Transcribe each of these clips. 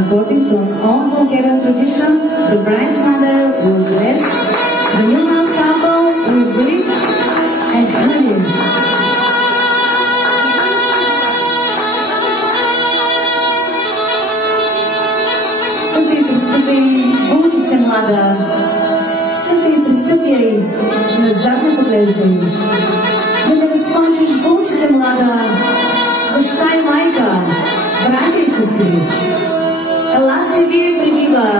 According to an old Bulgarian tradition, the bride's mother will bless the newborn couple with bread and honey. Стъпи, получи се млада. Стъпи, назад не поглеждай. Да не разплачеш, получи се млада. Баща и майка, братя и сестри. Ела се вие прибива.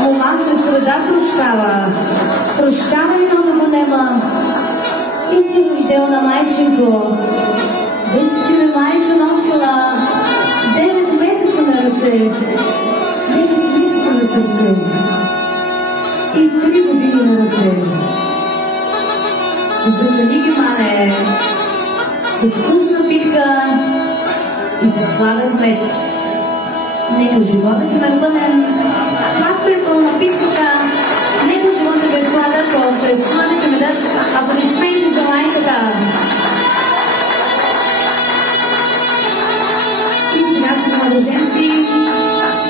Мома сестра прощава виното го нема. И ти рождена майчинко, дет си ме майче носила 9 месеца на ръце. 9 месеца на сърце и 3 години на ръце. Захрани ги, мале, с вкусна питка и с сладък мед. Нека живота ти ме пълнен, както е пълна питката, нека живота ви е сладък, колкото е сладък и медът, аплодисменти за майката. И сега сте младоженци,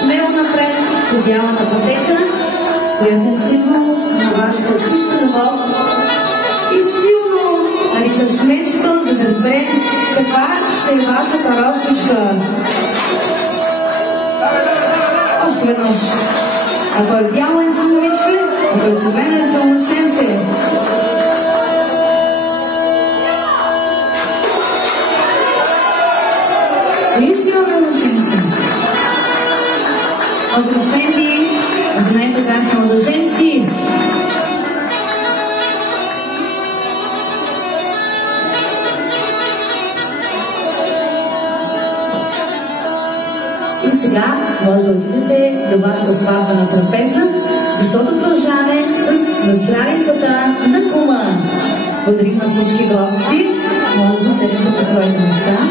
смело напред по бялата пътека, която е символ на вашата чиста любов, и силно риташ мечето, за да разбере каква ще е вашата рощичка. Още веднъж. Ако е бяло е за момиче, ако е червено е за момченце. Вижте имаме момченце. Аплодисменти за най-прекрасни младоженци. И сега може да отидете до вашата сватбена трапеза, защото продължаваме с наздравицата на кума. Благодарим на всички гости. Може да седнете по своите места.